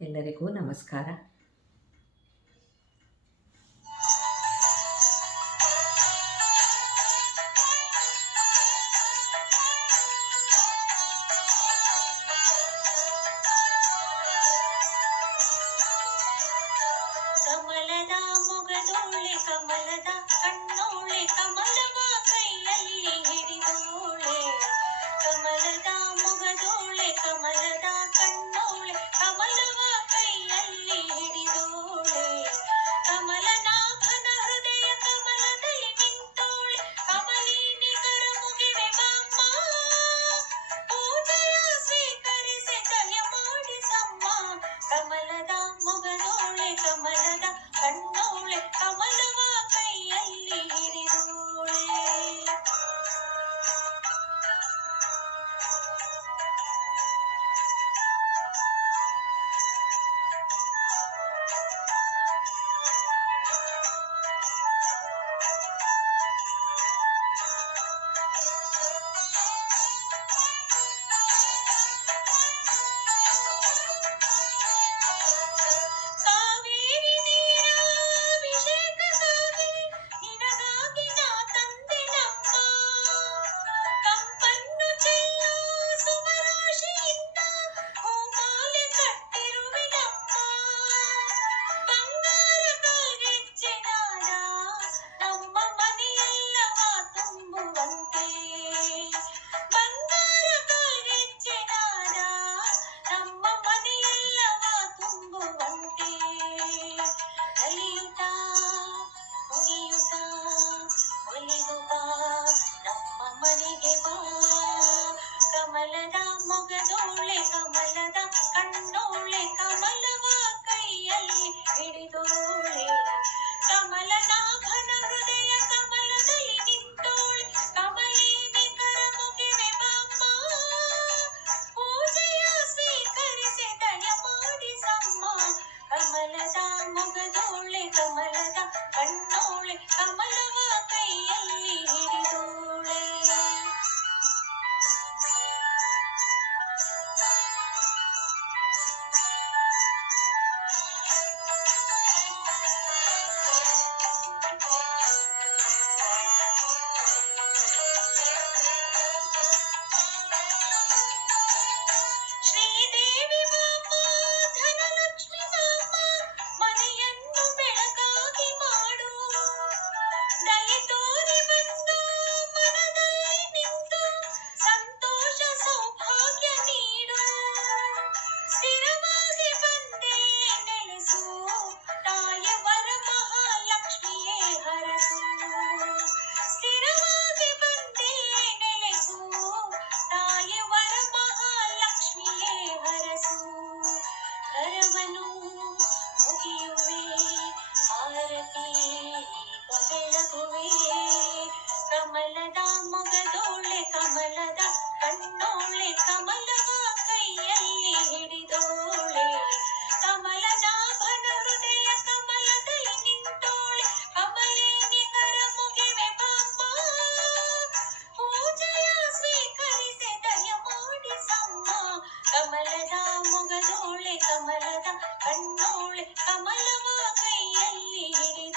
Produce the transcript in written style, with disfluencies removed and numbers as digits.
ಎಲ್ಲರಿಗೂ ನಮಸ್ಕಾರ. ಕಮಲದ ಮೊಗದೋಳೆ ಕಮಲದ ಕಣ್ಣೋಳೆ ಕಮಲವ ಕೈಯಲ್ಲಿ ಹಿಡಿದೋಳೆ. ಕಮಲದ ಮೊಗದೋಳೆ ಕಮಲದ ಕಣ್ಣೋಳೆ ಕಮಲವ ಕೈಯಲ್ಲಿ ಹಿಡಿದೋಳೆ. ಕಮಲನಾಭನ ಹೃದಯ ಕಮಲದಲ್ಲಿ ನಿಂತೋಳೆ. ಕಮಲಿನಿ ಕರ ಮುಗಿವೆ ಬಾಮ್ಮ, ಪೂಜೆಯ ಸ್ವೀಕರಿಸಿ ದಯ ಮಾಡಿಸಮ್ಮ. ಕಮಲದ ಮೊಗದೋಳೆ ಕಮಲದ ಕಣ್ಣೋಳೆ ಕಮಲವ ಕೈಯಲ್ಲಿ ಹಿಡಿದೋಳೆ. ಕಾವೇರಿ ನೀರ ಅಭಿಷೇಕಕ್ಕಾಗಿ ನಿನಗಾಗಿ ನಾ ತಂದೆನಮ್ಮ. ಕಂಪನ್ನು ಚೆಲ್ಲೋ ಸುಮರಾಶಿಯಿಂದ ಹೂಮಾಲೆ ಕಟ್ಟಿರುವೆನಮ್ಮ. ಬಂಗಾರ ಕಾಲ್ಗೆಜ್ಜೆ ನಾದ ನಮ್ಮ ಮನೆಯೆಲ್ಲವ ತುಂಬುವಂತೆ. ಬಂಗಾರ ಕಾಲ್ಗೆಜ್ಜೆ ನಾದ ನಮ್ಮ ಮನೆಯೆಲ್ಲವ ತುಂಬುವಂತೆ. ಅಲಿಯುತ್ತಾ ಮುಗಿಯುತ್ತಾ ಒಲಿದು ಬಾ ನಮ್ಮ ಮನೆಗೆ ಬಾ. ಕಮಲದ ಮೊಗದೋಳೆ ಕಮಲದ ಕಣ್ಣೋಳೆ ಕಮಲವ ಕೈಯಲ್ಲಿ ಹಿಡಿದೋಳೆ. ಕಮಲನಾಭನ ಹೃದಯ ಕಮಲದಲ್ಲಿ ನಿಂತೋಳೆ. ಕಮಲಿನಿ ಕರ ಮುಗಿವೆ ಬಾಮ್ಮ, ಪೂಜೆಯ ಸ್ವೀಕರಿಸಿ ದಯ ಮಾಡಿಸಮ್ಮ. ಕಮಲದ ಮೊಗದೋಳೆ ಕಮಲದ ಕಣ್ಣೋಳೆ ಕಮಲವ ಕೈಯಲ್ಲಿ ಹಿಡಿದೋಳೆ. ಶ್ರೀದೇವಿ ಬಾಮ್ಮ, ಧನಲಕ್ಷ್ಮಿ ಬಾಮ್ಮ, ಮನೆಯನ್ನು ಬೆಳಕಾಗಿ ಮಾಡು. ದಯೆ ತೋರಿ ಬಂದು ಮನದಲ್ಲಿ ನಿಂತು ಸಂತೋಷ ಸೌಭಾಗ್ಯ ನೀಡು. ಸ್ಥಿರವಾಗಿ ಬಂದೇ ನೆಲೆಸು, ತಾಯವರ ಮಹಾಲಕ್ಷ್ಮಿಯೇ ಹರಸು. ಸ್ಥಿರವಾಗಿ ಬಂದೇ ನೆಲೆಸು, ತಾಯವರ ಮಹಾಲಕ್ಷ್ಮಿಯೇ ಹರಸು. ಕರವನು ಮುಗಿಯುವೆ ಆರತಿ ಈಗ ಬೆಳಗುವೆ. ಕಮಲದ ಮೊಗದೋಳೆ ಕಮಲದ ಕಣ್ಣೋಳೆ ಕಮಲವ ಕೈಯಲ್ಲಿ ಹಿಡಿದೋಳೆ. ಕಮಲನಾಭನ ಹೃದಯ ಕಮಲದಲ್ಲಿ ನಿಂತೋಳೆ. ಕಮಲಿನಿ ಕರ ಮುಗಿವೆ ಬಾಮ್ಮ, ಪೂಜೆಯ ಸ್ವೀಕರಿಸಿ ದಯ ಮಾಡಿಸಮ್ಮ. ಕಮಲದ ಮೊಗದೋಳೆ ಕಮಲದ ಕಣ್ಣೋಳೆ ಕಮಲವ ಕೈಯಲ್ಲಿ ಹಿಡಿ